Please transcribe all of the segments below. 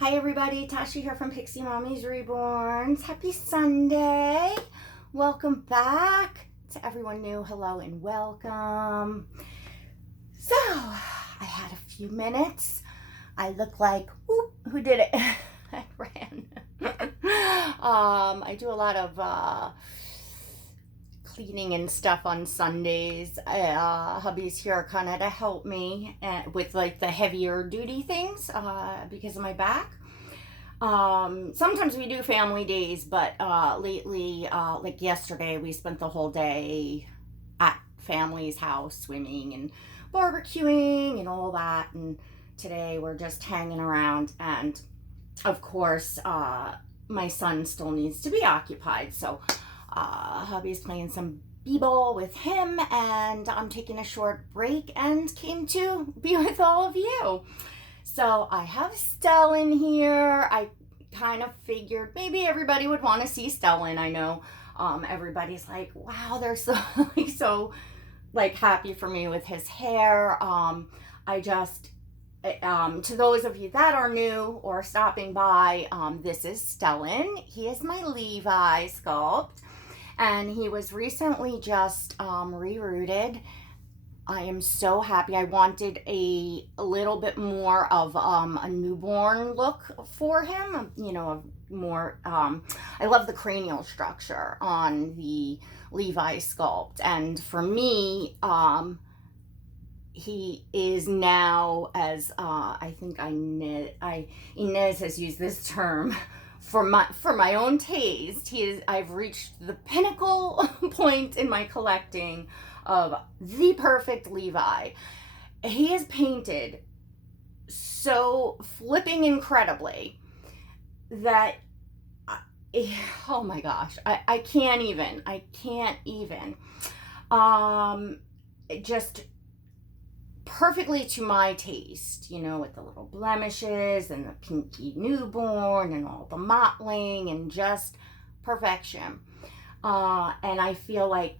Hi everybody, Tasha here from Piximommy's Reborns. Happy Sunday. Welcome back. To everyone new, hello and welcome. So, I had a few minutes. I look like, whoop, who did it? I ran. I do a lot of cleaning and stuff on Sundays. Hubby's here kind of to help me with like the heavier duty things because of my back. Sometimes we do family days, but lately, like yesterday, we spent the whole day at family's house swimming and barbecuing and all that. And today we're just hanging around. And of course, my son still needs to be occupied. So hubby's playing some b-ball with him, and I'm taking a short break and came to be with all of you. So I have Stellan here. I kind of figured maybe everybody would want to see Stellan. I know everybody's like, wow, they're so like happy for me with his hair. To those of you that are new or stopping by, this is Stellan. He is my Levi sculpt, and he was recently just rerooted. I am so happy. I wanted a little bit more of a newborn look for him. You know, more. I love the cranial structure on the Levi sculpt, and for me, he is now, as I think Inez has used this term, for my own taste. I've reached the pinnacle point in my collecting of the perfect Levi. He is painted so flipping incredibly that oh my gosh, I can't even. Just perfectly to my taste, you know, with the little blemishes and the pinky newborn and all the mottling and just perfection. And I feel like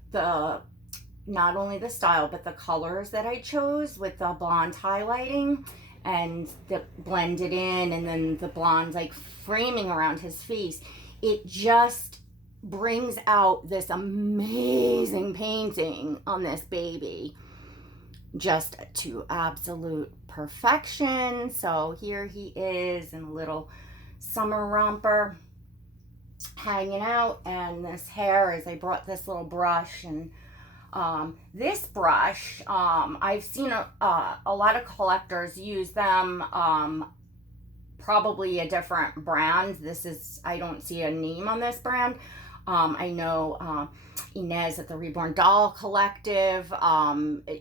not only the style, but the colors that I chose with the blonde highlighting and the blended in, and then the blonde like framing around his face, it just brings out this amazing painting on this baby, just to absolute perfection. So here he is in a little summer romper hanging out, and this hair is, I brought this little brush, and this brush, I've seen a lot of collectors use them, probably a different brand. I don't see a name on this brand. I know Inez at the Reborn Doll Collective,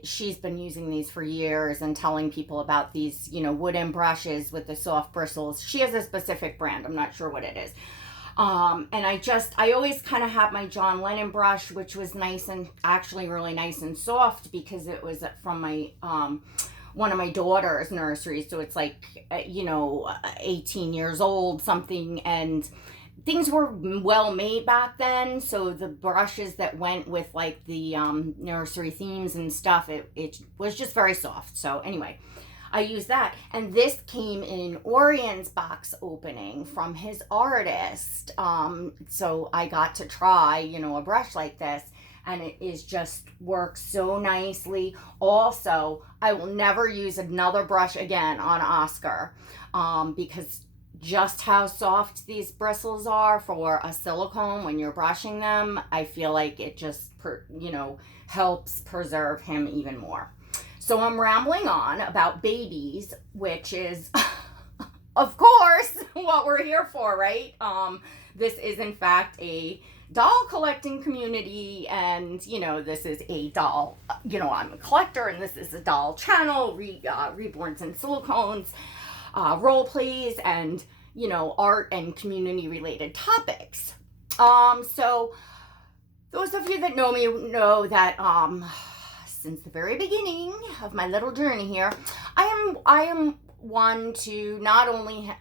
she's been using these for years and telling people about these, you know, wooden brushes with the soft bristles. She has a specific brand. I'm not sure what it is. And I always kind of have my John Lennon brush, which was nice and actually really nice and soft because it was from my, one of my daughter's nurseries. So it's like, 18 years old, something, and things were well made back then. So the brushes that went with like the nursery themes and stuff, it was just very soft. So anyway, I used that, and this came in Orion's box opening from his artist. So I got to try, a brush like this, and it is just works so nicely. Also, I will never use another brush again on Oscar, because just how soft these bristles are for a silicone when you're brushing them, I feel like it just, helps preserve him even more. So I'm rambling on about babies, which is, of course, what we're here for, right? This is, in fact, a doll collecting community, and, this is a doll, I'm a collector, and this is a doll channel, Reborns and Silicones, role plays, and, art and community-related topics. So those of you that know me know that, since the very beginning of my little journey here, I am one to not only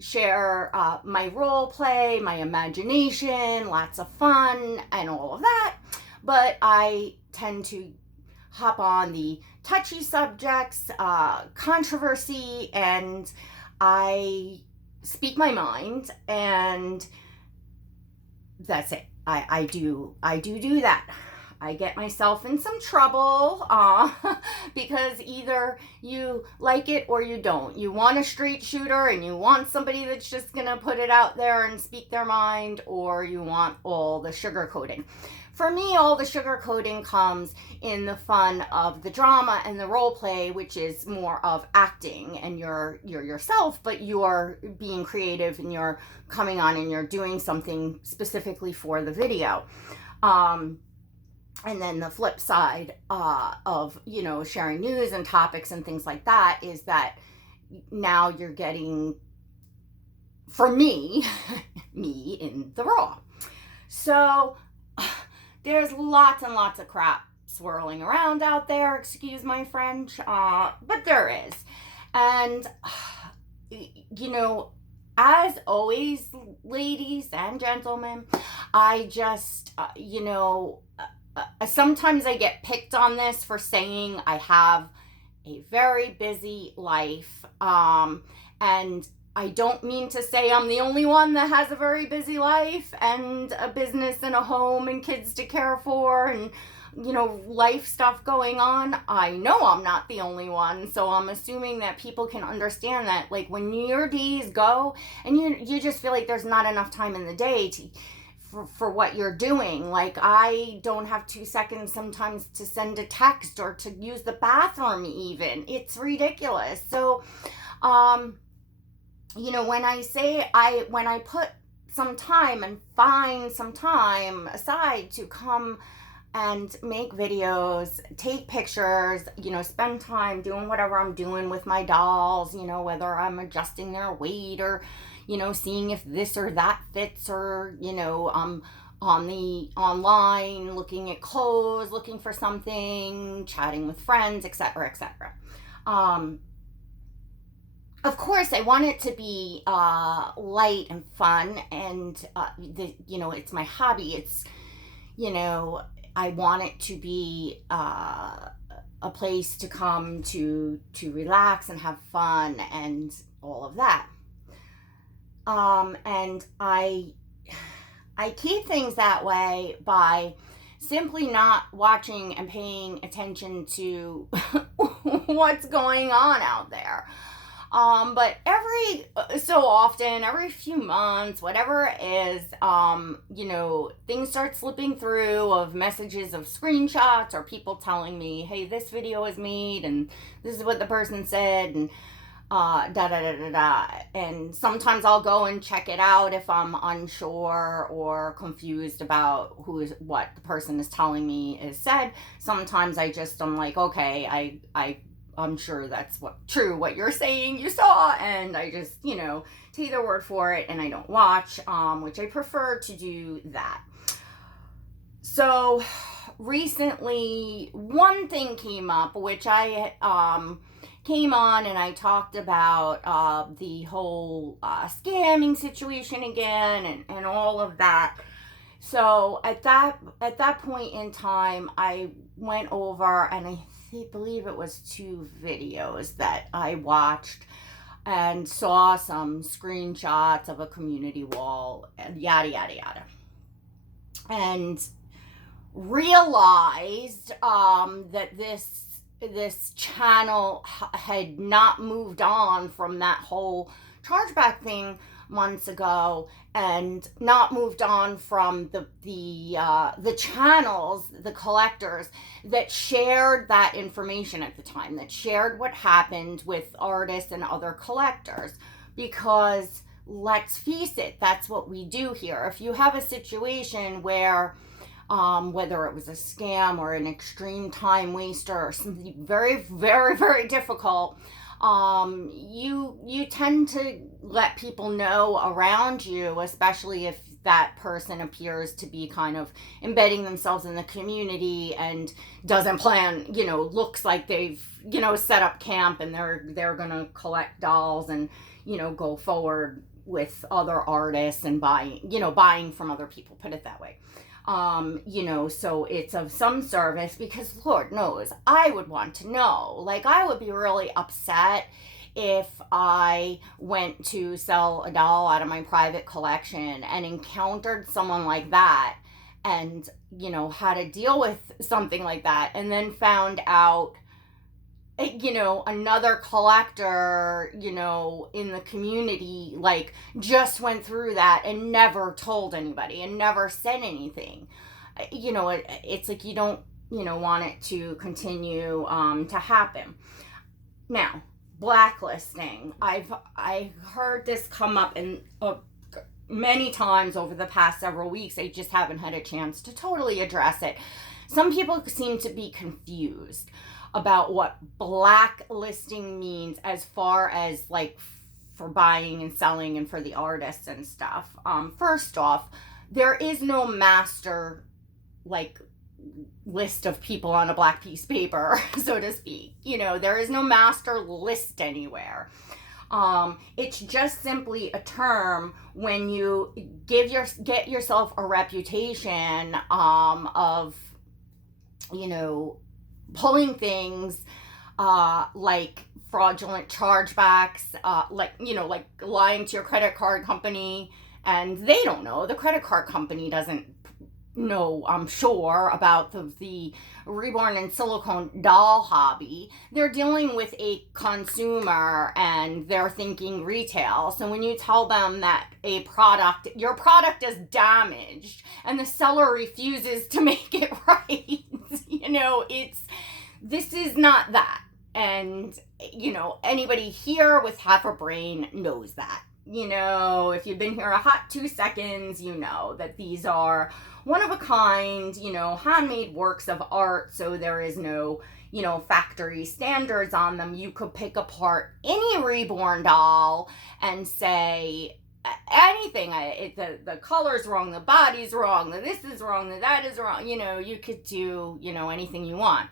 share my role play, my imagination, lots of fun, and all of that, but I tend to hop on the touchy subjects, controversy, and I speak my mind, and that's it. I do that. I get myself in some trouble because either you like it or you don't. You want a straight shooter and you want somebody that's just going to put it out there and speak their mind, or you want all the sugarcoating. For me, all the sugarcoating comes in the fun of the drama and the role play, which is more of acting, and you're yourself, but you're being creative and you're coming on and you're doing something specifically for the video. And then the flip side of, sharing news and topics and things like that is that now you're getting, for me, me in the raw. So there's lots and lots of crap swirling around out there, excuse my French, but there is. And, as always, ladies and gentlemen, I just, sometimes I get picked on this for saying I have a very busy life, and I don't mean to say I'm the only one that has a very busy life and a business and a home and kids to care for and, life stuff going on. I know I'm not the only one, so I'm assuming that people can understand that, like, when your days go and you just feel like there's not enough time in the day for what you're doing. Like, I don't have 2 seconds sometimes to send a text or to use the bathroom even. It's ridiculous. So, when I say when I put some time and find some time aside to come and make videos, take pictures, spend time doing whatever I'm doing with my dolls, whether I'm adjusting their weight or, seeing if this or that fits, or, I'm online looking at clothes, looking for something, chatting with friends, etc., etc. Of course, I want it to be light and fun, and it's my hobby. It's, I want it to be a place to come to relax and have fun and all of that. And I keep things that way by simply not watching and paying attention to what's going on out there. But every so often, every few months, whatever it is, things start slipping through of messages of screenshots or people telling me, hey, this video is made and this is what the person said, and da. And sometimes I'll go and check it out if I'm unsure or confused about what the person is telling me is said. Sometimes I'm like, okay, I'm sure that's what you're saying you saw, and I just, take their word for it and I don't watch, which I prefer to do that. So recently, one thing came up, which I came on and I talked about the whole scamming situation again and all of that. So at that point in time, I went over and I believe it was 2 videos that I watched and saw some screenshots of a community wall and yada yada yada, and realized that this channel had not moved on from that whole chargeback thing months ago, and not moved on from the channels, the collectors that shared that information at the time, that shared what happened with artists and other collectors. Because let's face it, that's what we do here. If you have a situation where whether it was a scam or an extreme time waster or something very, very, very difficult, you tend to let people know around you, especially if that person appears to be kind of embedding themselves in the community and doesn't plan, looks like they've, set up camp and they're gonna collect dolls and, go forward with other artists and buying from other people, put it that way. So it's of some service, because Lord knows I would want to know. Like, I would be really upset if I went to sell a doll out of my private collection and encountered someone like that and, had to deal with something like that, and then found out, another collector, in the community, like, just went through that and never told anybody and never said anything. It's like you don't, want it to continue to happen. Now, blacklisting. I heard this come up in many times over the past several weeks. I just haven't had a chance to totally address it. Some people seem to be confused about what blacklisting means as far as, like, for buying and selling and for the artists and stuff. First off, there is no master, like, list of people on a black piece of paper, so to speak. There is no master list anywhere. It's just simply a term when you get yourself a reputation of, pulling things like fraudulent chargebacks, like lying to your credit card company, and they don't know. The credit card company doesn't know, I'm sure, about the Reborn and silicone doll hobby. They're dealing with a consumer and they're thinking retail. So when you tell them that your product is damaged and the seller refuses to make it right, this is not that. And, anybody here with half a brain knows that. If you've been here a hot 2 seconds, you know that these are one of a kind, handmade works of art. So there is no, factory standards on them. You could pick apart any Reborn doll and say anything. The color's wrong, the body's wrong, this is wrong, that is wrong. You could do, anything you want.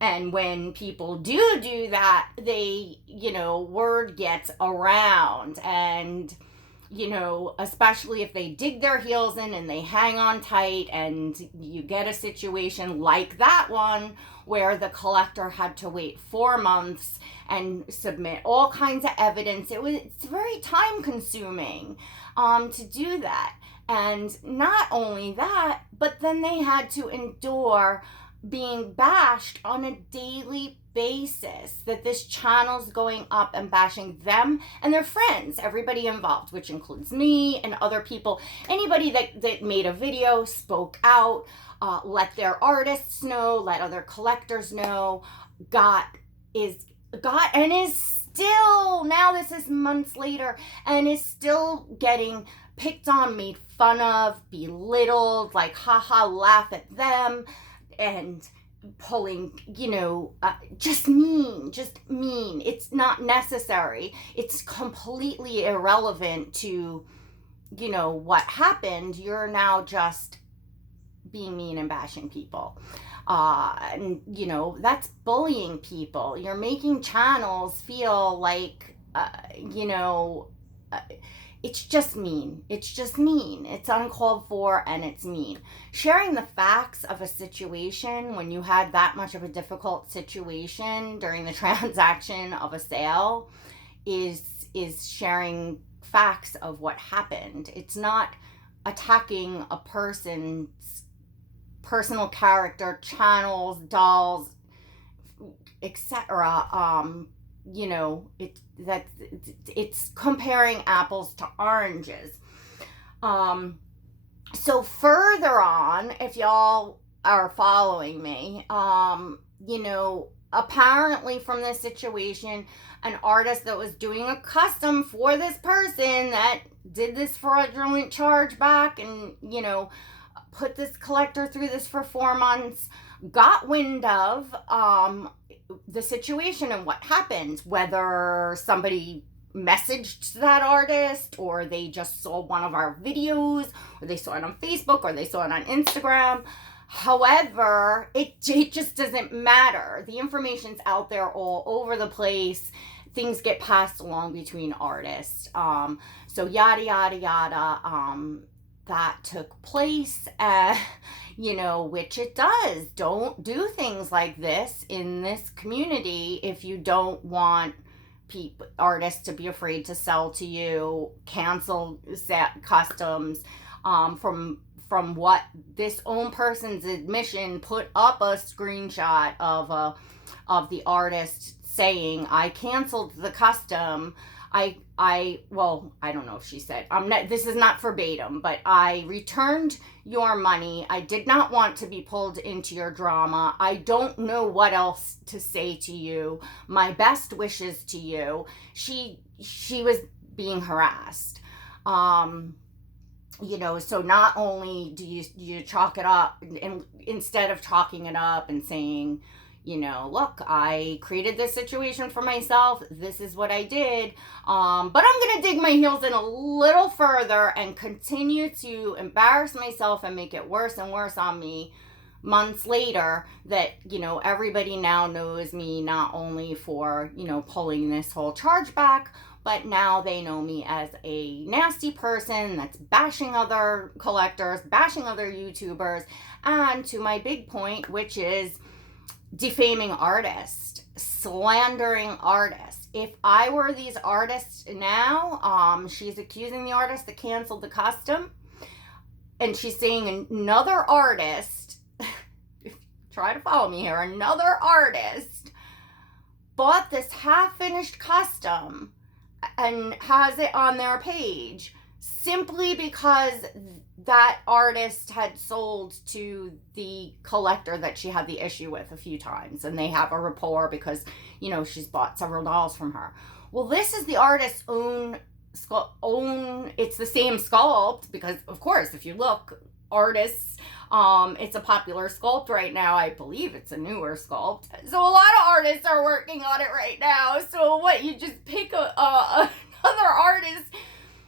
And when people do that, they, word gets around, and, especially if they dig their heels in and they hang on tight, and you get a situation like that one where the collector had to wait 4 months and submit all kinds of evidence. It's very time consuming to do that. And not only that, but then they had to endure being bashed on a daily basis, that this channel's going up and bashing them and their friends, everybody involved, which includes me and other people. Anybody that made a video, spoke out, let their artists know, let other collectors know, is still, now this is months later, and is still getting picked on, made fun of, belittled, like, haha, laugh at them, and pulling, just mean. It's not necessary. It's completely irrelevant to, what happened. You're now just being mean and bashing people. And, that's bullying people. You're making channels feel like, it's just mean. It's uncalled for, and it's mean. Sharing the facts of a situation when you had that much of a difficult situation during the transaction of a sale is sharing facts of what happened. It's not attacking a person's personal character, channels, dolls, etc. It's comparing apples to oranges. So further on, if y'all are following me, apparently from this situation, an artist that was doing a custom for this person that did this fraudulent chargeback and, put this collector through this for 4 months, got wind of the situation and what happened, whether somebody messaged that artist, or they just saw one of our videos, or they saw it on Facebook, or they saw it on Instagram. However, it just doesn't matter. The information's out there all over the place. Things get passed along between artists. So yada, yada, yada. that took place, which it does. Don't do things like this in this community if you don't want artists to be afraid to sell to you. Cancel customs. From what this own person's admission, put up a screenshot of the artist saying, I canceled the custom. I don't know if she said, this is not verbatim, but I returned your money. I did not want to be pulled into your drama. I don't know what else to say to you. My best wishes to you. She was being harassed. So not only do you chalk it up, and instead of chalking it up and saying, look, I created this situation for myself. This is what I did. But I'm going to dig my heels in a little further and continue to embarrass myself and make it worse and worse on me months later, that, everybody now knows me not only for, pulling this whole charge back, but now they know me as a nasty person that's bashing other collectors, bashing other YouTubers, and to my big point, which is defaming artists, slandering artists. If I were these artists now, she's accusing the artist that canceled the custom, and she's saying another artist, try to follow me here, another artist bought this half-finished custom and has it on their page simply because that artist had sold to the collector that she had the issue with a few times, and they have a rapport because, she's bought several dolls from her. Well, this is the artist's own, it's the same sculpt, because of course, if you look, artists, it's a popular sculpt right now. I believe it's a newer sculpt. So a lot of artists are working on it right now. So what, you just pick another artist.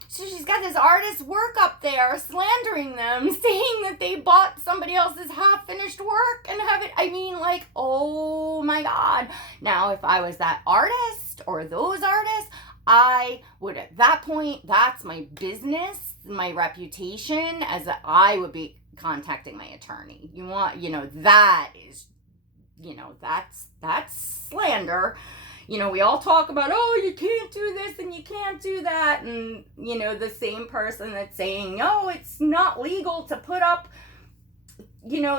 So she's got this artist work up there, slandering them, saying that they bought somebody else's half-finished work and have it, oh my God. Now, if I was that artist or those artists, I would, at that point, that's my business, my reputation, as that I would be contacting my attorney. That is, that's slander. We all talk about, oh, you can't do this and you can't do that. And, the same person that's saying, no, it's not legal to put up,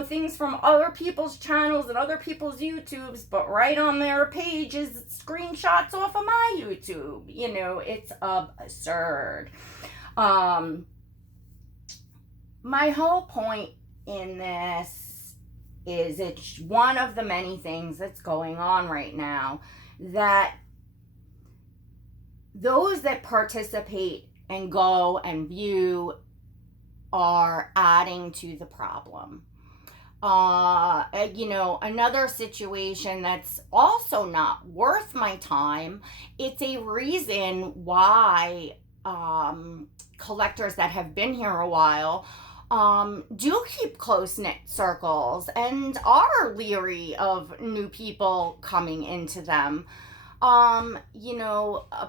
things from other people's channels and other people's YouTubes, but right on their page is screenshots off of my YouTube. It's absurd. My whole point in this is it's one of the many things that's going on right now, that those that participate and go and view are adding to the problem. Another situation that's also not worth my time, it's a reason why collectors that have been here a while do keep close-knit circles and are leery of new people coming into them. A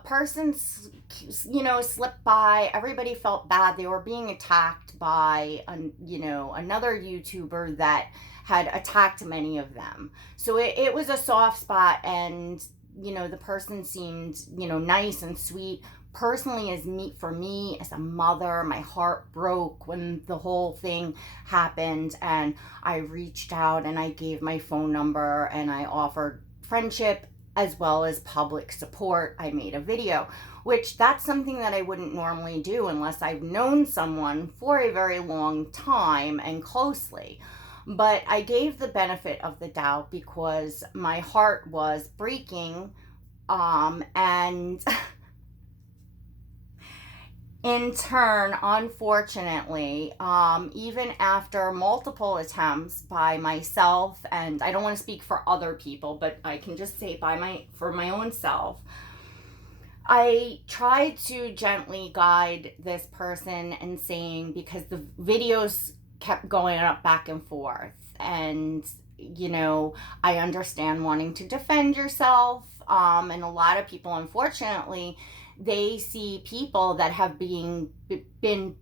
person, slipped by, everybody felt bad. They were being attacked by, another YouTuber that had attacked many of them. So it was a soft spot, and, the person seemed, nice and sweet. Personally, for me as a mother, my heart broke when the whole thing happened, and I reached out and I gave my phone number and I offered friendship as well as public support. I made a video, which that's something that I wouldn't normally do unless I've known someone for a very long time and closely. But I gave the benefit of the doubt because my heart was breaking, and in turn, unfortunately, even after multiple attempts by myself, and I don't want to speak for other people, but I can just say for my own self, I tried to gently guide this person and saying, because the videos kept going up back and forth, and I understand wanting to defend yourself, And a lot of people, unfortunately, they see people that have been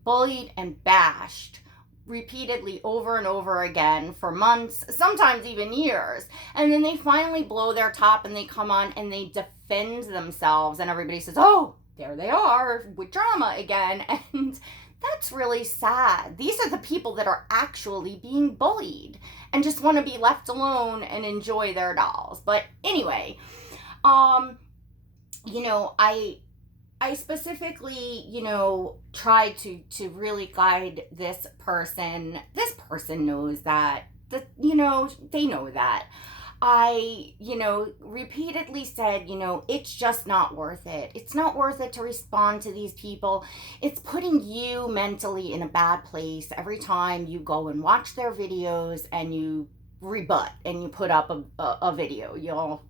bullied and bashed repeatedly over and over again for months, sometimes even years. And then they finally blow their top and they come on and they defend themselves, and everybody says, oh, there they are with drama again. And that's really sad. These are the people that are actually being bullied and just want to be left alone and enjoy their dolls. But anyway, I specifically, tried to really guide this person. This person knows that they know that. I, repeatedly said, it's just not worth it. It's not worth it to respond to these people. It's putting you mentally in a bad place every time you go and watch their videos and you rebut and you put up a video. Y'all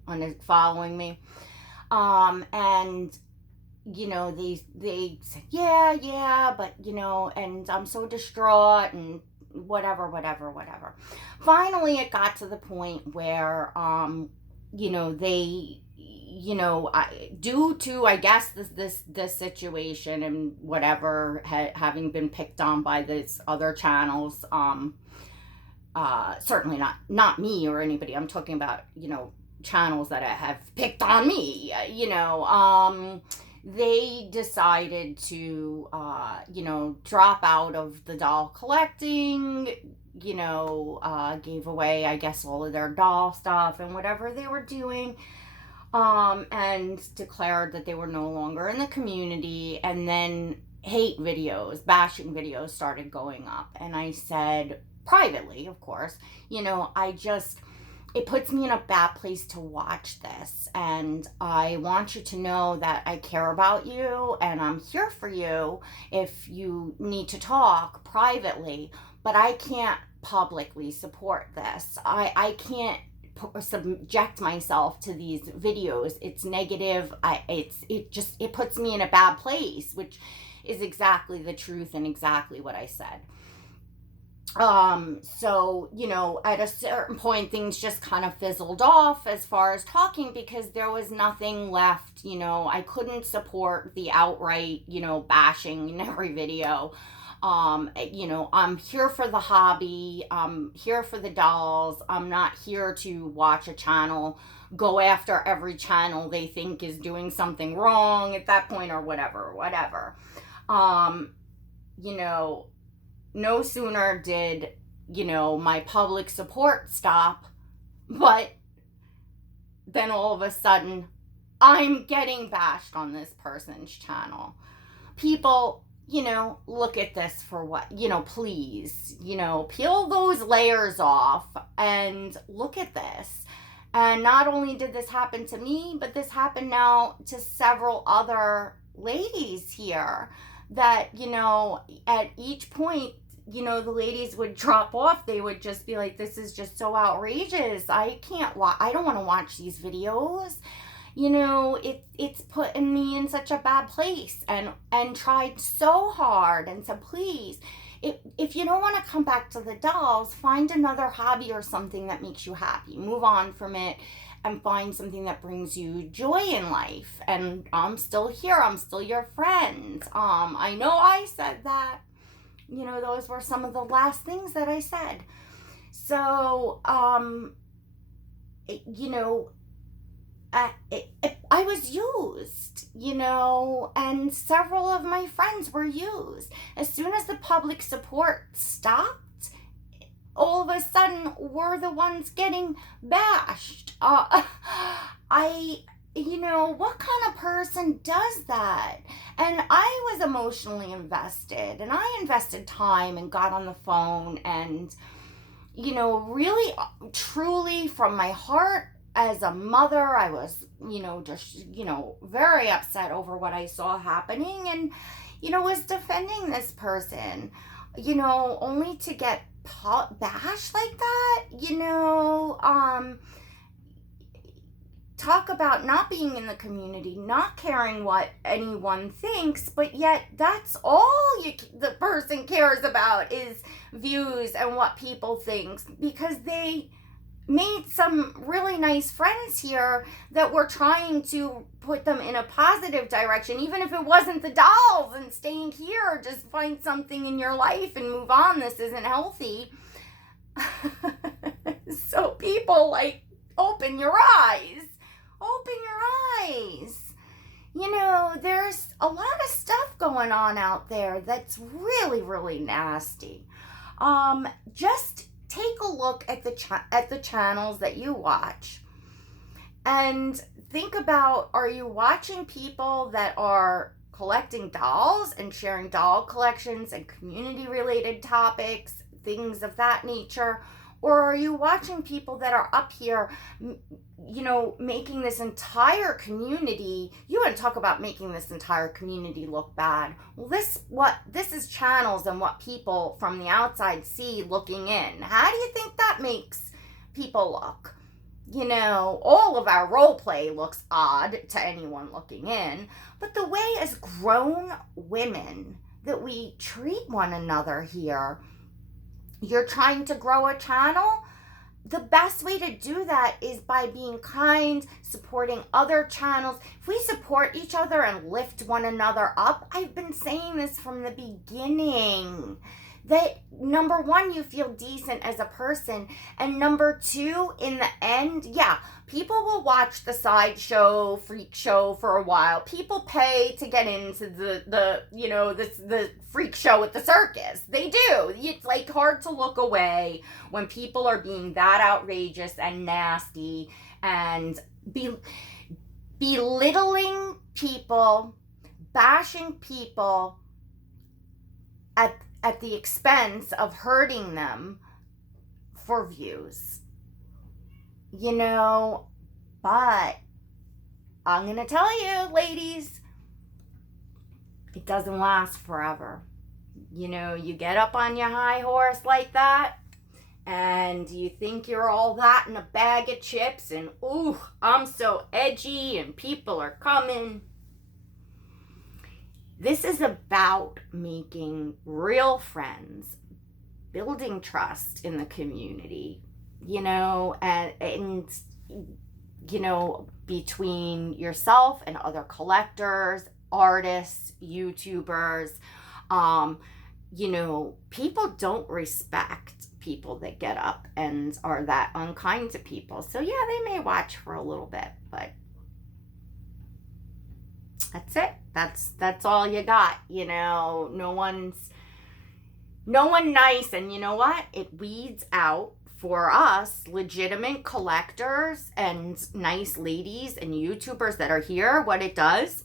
following me? And they said, yeah, but, and I'm so distraught and whatever. Finally, it got to the point where, they, due to, I guess, this situation and whatever, having been picked on by these other channels, certainly not me or anybody. I'm talking about, channels that have picked on me, they decided to, drop out of the doll collecting, gave away, I guess, all of their doll stuff and whatever they were doing, and declared that they were no longer in the community. And then hate videos, bashing videos started going up. And I said, privately, of course, it puts me in a bad place to watch this, and I want you to know that I care about you and I'm here for you if you need to talk privately, but I can't publicly support this. I can't subject myself to these videos. It's negative. It puts me in a bad place, which is exactly the truth and exactly what I said. So, at a certain point, things just kind of fizzled off as far as talking, because there was nothing left. I couldn't support the outright, bashing in every video. I'm here for the hobby. I'm here for the dolls. I'm not here to watch a channel go after every channel they think is doing something wrong at that point or whatever. No sooner did, my public support stop, but then all of a sudden, I'm getting bashed on this person's channel. People, look at this for what, please, peel those layers off and look at this. And not only did this happen to me, but this happened now to several other ladies here that, at each point, the ladies would drop off. They would just be like, this is just so outrageous. I don't want to watch these videos. It's putting me in such a bad place, and tried so hard and said, please, if you don't want to come back to the dolls, find another hobby or something that makes you happy. Move on from it and find something that brings you joy in life. And I'm still here. I'm still your friend. I know I said that. Those were some of the last things that I said. So, I was used, and several of my friends were used. As soon as the public support stopped, all of a sudden we're the ones getting bashed. What kind of person does that? And I was emotionally invested, and I invested time and got on the phone and, really, truly from my heart as a mother, I was, just, very upset over what I saw happening, and, was defending this person, only to get bashed like that, talk about not being in the community, not caring what anyone thinks, but yet that's all the person cares about is views and what people think, because they made some really nice friends here that were trying to put them in a positive direction, even if it wasn't the dolls and staying here. Just find something in your life and move on. This isn't healthy. So people, like, open your eyes. Open your eyes. You know, there's a lot of stuff going on out there that's really, really nasty. Just take a look at the channels that you watch and think about, are you watching people that are collecting dolls and sharing doll collections and community related topics, things of that nature? Or are you watching people that are up here, you know, making this entire community? You want to talk about making this entire community look bad. Well, this is channels and what people from the outside see looking in. How do you think that makes people look? You know, all of our role play looks odd to anyone looking in, but the way as grown women that we treat one another here, you're trying to grow a channel, the best way to do that is by being kind, supporting other channels. If we support each other and lift one another up, I've been saying this from the beginning, that number one, you feel decent as a person, and number two, in the end, yeah, people will watch the sideshow, freak show for a while. People pay to get into the freak show at the circus. They do. It's like hard to look away when people are being that outrageous and nasty and belittling people, bashing people at the expense of hurting them for views. You know, but I'm going to tell you, ladies, it doesn't last forever. You know, you get up on your high horse like that, and you think you're all that in a bag of chips, and ooh, I'm so edgy, and people are coming. This is about making real friends, building trust in the community, you know, and you know, between yourself and other collectors, artists, YouTubers. You know, people don't respect people that get up and are that unkind to people. So yeah, they may watch for a little bit, but that's it. That's all you got. You know, no one nice. And you know what? It weeds out, for us, legitimate collectors and nice ladies and YouTubers that are here. What it does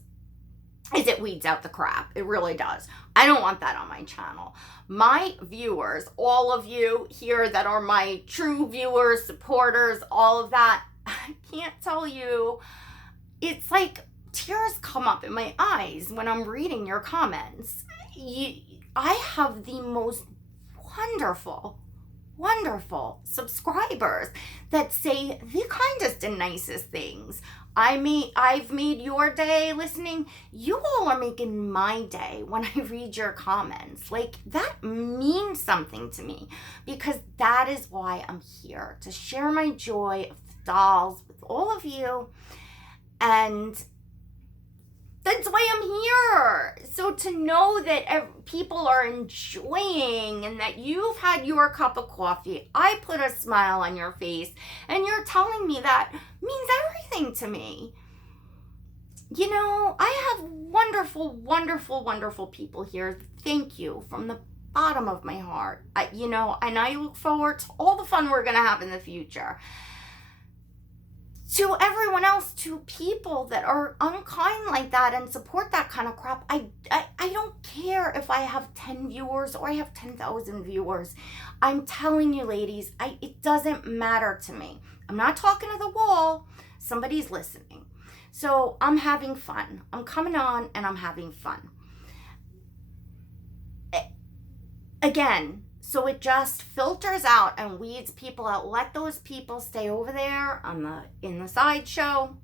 is it weeds out the crap. It really does. I don't want that on my channel. My viewers, all of you here that are my true viewers, supporters, all of that, I can't tell you, it's like tears come up in my eyes when I'm reading your comments. I have the most wonderful subscribers that say the kindest and nicest things. I've made your day listening. You all are making my day when I read your comments. Like, that means something to me, because that is why I'm here, to share my joy of dolls with all of you. And that's why I'm here. So to know that people are enjoying and that you've had your cup of coffee, I put a smile on your face, and you're telling me that means everything to me. You know, I have wonderful people here. Thank you from the bottom of my heart. And I look forward to all the fun we're going to have in the future. To everyone else, to people that are unkind like that and support that kind of crap, I don't care if I have 10 viewers or I have 10,000 viewers. I'm telling you, ladies, it doesn't matter to me. I'm not talking to the wall. Somebody's listening. So I'm having fun. I'm coming on and I'm having fun. Again, so it just filters out and weeds people out. Let those people stay over there in the sideshow,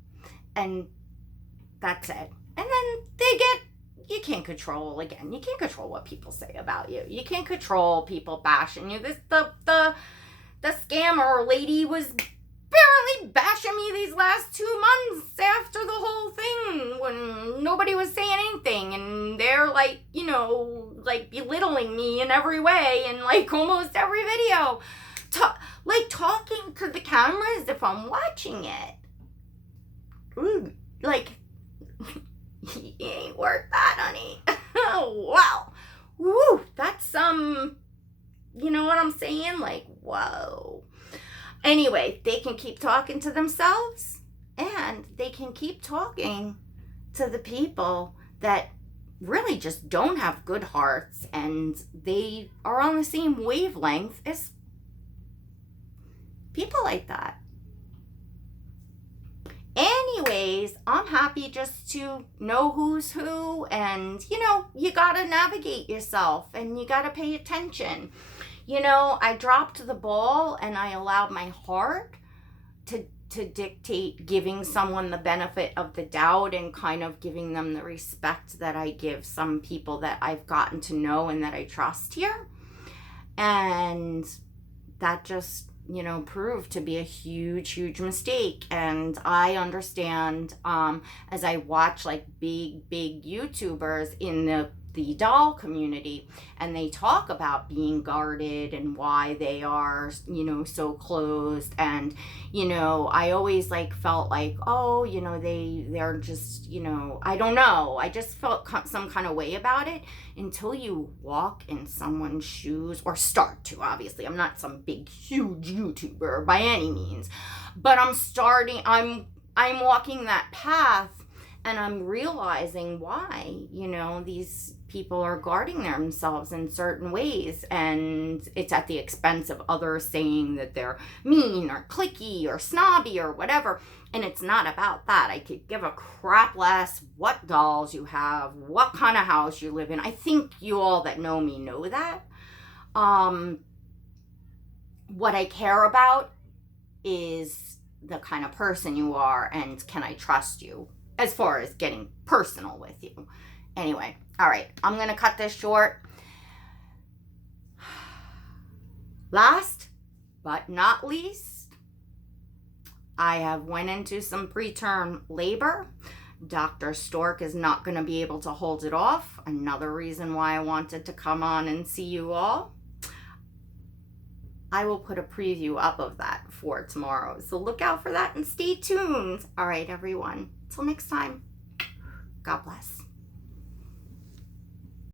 and that's it. And then you can't control what people say about you. You can't control people bashing you. The the scammer lady was apparently bashing me these last 2 months after the whole thing when nobody was saying anything, and they're like, you know, like belittling me in every way in like almost every video. Like talking to the camera as if I'm watching it. Ooh, like, he ain't worth that, honey. Wow. Woo, that's you know what I'm saying? Like, whoa. Anyway, they can keep talking to themselves, and they can keep talking to the people that really just don't have good hearts, and they are on the same wavelength as people like that. Anyways, I'm happy just to know who's who, and, you know, you gotta navigate yourself, and you gotta pay attention. You know, I dropped the ball, and I allowed my heart to dictate giving someone the benefit of the doubt and kind of giving them the respect that I give some people that I've gotten to know and that I trust here. And that just, you know, proved to be a huge mistake. And I understand, as I watch like big YouTubers in the doll community, and they talk about being guarded and why they are, you know, so closed. And, you know, I always like felt like, oh, you know, they're just, you know, I don't know. I just felt some kind of way about it until you walk in someone's shoes, or start to. Obviously, I'm not some big, huge YouTuber by any means, but I'm walking that path, and I'm realizing why, you know, these people are guarding themselves in certain ways, and it's at the expense of others saying that they're mean or cliquey or snobby or whatever. And it's not about that. I could give a crap less what dolls you have, what kind of house you live in. I think you all that know me know that. What I care about is the kind of person you are, and can I trust you, as far as getting personal with you. Anyway, all right, I'm going to cut this short. Last but not least, I have went into some preterm labor. Dr. Stork is not going to be able to hold it off. Another reason why I wanted to come on and see you all. I will put a preview up of that for tomorrow, so look out for that and stay tuned. All right, everyone. Till next time. God bless.